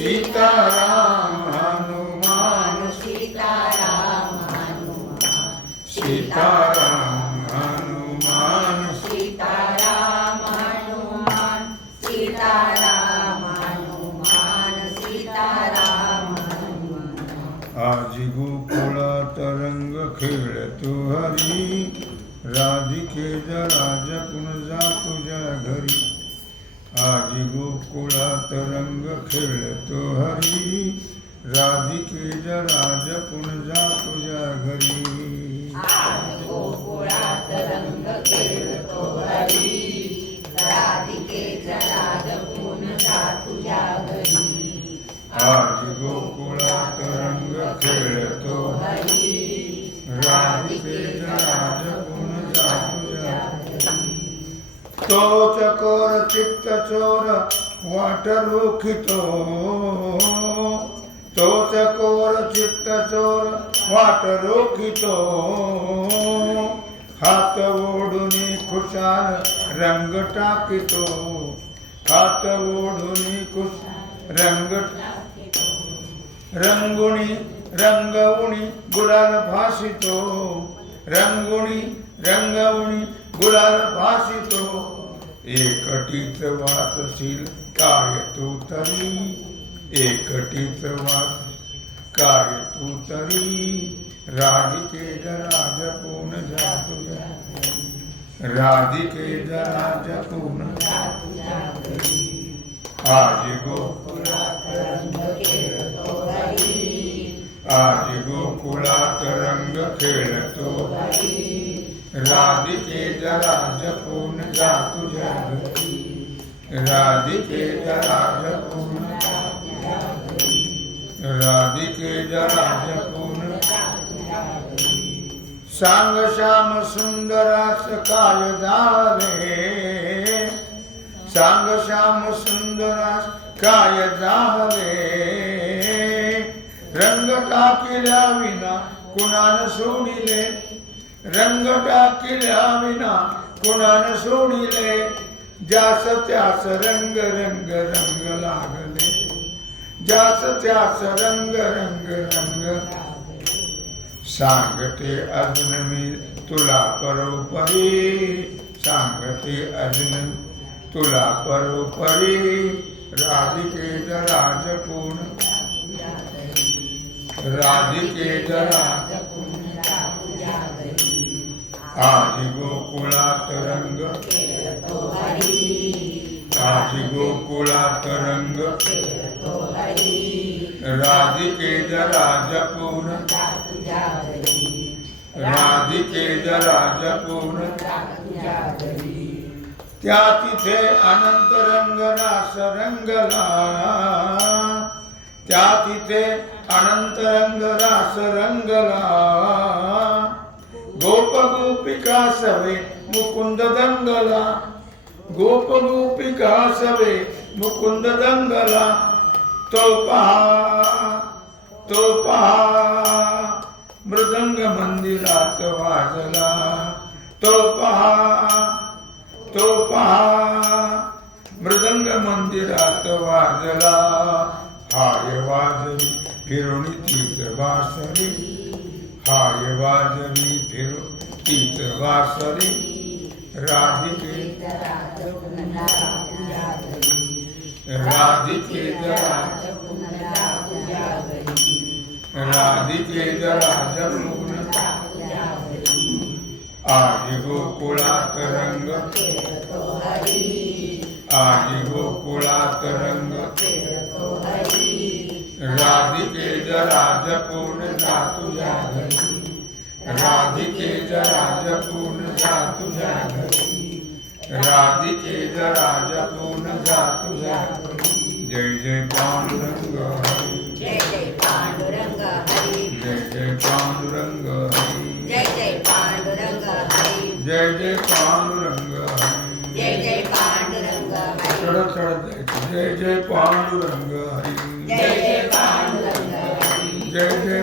सीताराम हनुमान। सीताराम हनुमान। सीताराम हनुमान। सीताराम हनुमान। सीताराम हनुमान। सीताराम हनुमान। आज गोकुळात रंग खेळतो हरी। राधिके जरा जपून जा तुझ्या घरी। आजी गोकुळात रंग खेळतो हरी. राधिके जरा जपून तुझ्या घरी. तो चकोर चित्त चोर वाट रोखितो तो चकोर चित्त चोर वाट रोखितो हात ओढून खुशाल रंग टाकितो. हात ओढून खुश रंग रंगुणी रंगवणी गुलाल भासितो. रंगुणी रंगवणी गुलाल भासितो. एकटीच वाचशील काय तू तरी एकटीच वाच काय तू तरी राधिके राज जपून जा तुझ्या राधिके राज जपून आज गोकुळात खेळतो आज गोकुळात रंग खेळतो राधिके राज जपून जा तुझ्या घरी राधिके राज जपून राधिके राज जपून सांग श्याम सुंदरास काय झाले सांग श्याम सुंदरास काय झाले रंग टाकिल्या विना कुणान सोडिले रंग टाकिल्या विना कुणान सोडिले? जास त्यास रंग रंग रंग लागले. जास त्यास रंग रंग रंग सांगते अजून मी तुला परोपरी. सांगते अजून तुला परोपरी. राधिके जरा जपून राधिके काळी गोकुळात रंग काळी गोकुळात रंग राधिकेज राजपूर्ण राधिकेज राजपूर्ण त्या तिथे अनंत रंगनाश रंगला त्या तिथे अनंत रंग रास रंगला गोप गोपिका सवे मुकुंद दंगला। गोप गोपिका सवे मुकुंद दंगला। तो पहा तो पहा मृदंग मंदिरात वाजला। तो पहा तो पहा मृदंग मंदिरात वाजला। हाय वाजवी फिरवणी तीच वासरी हाय वाजवी फिर तीर्थवासरे राधिके राधिके राधिके जराजमुन आर्य गोकुला तरंग राधिकेच्या राजपून जा तुझ्या घरी जय जय पांडुरंग जय जय पांडुरंग जय जय पांडुरंग हरी जय जय पांडुरंग जय जय पांडुरंग जय जय पांडुरंग जय जय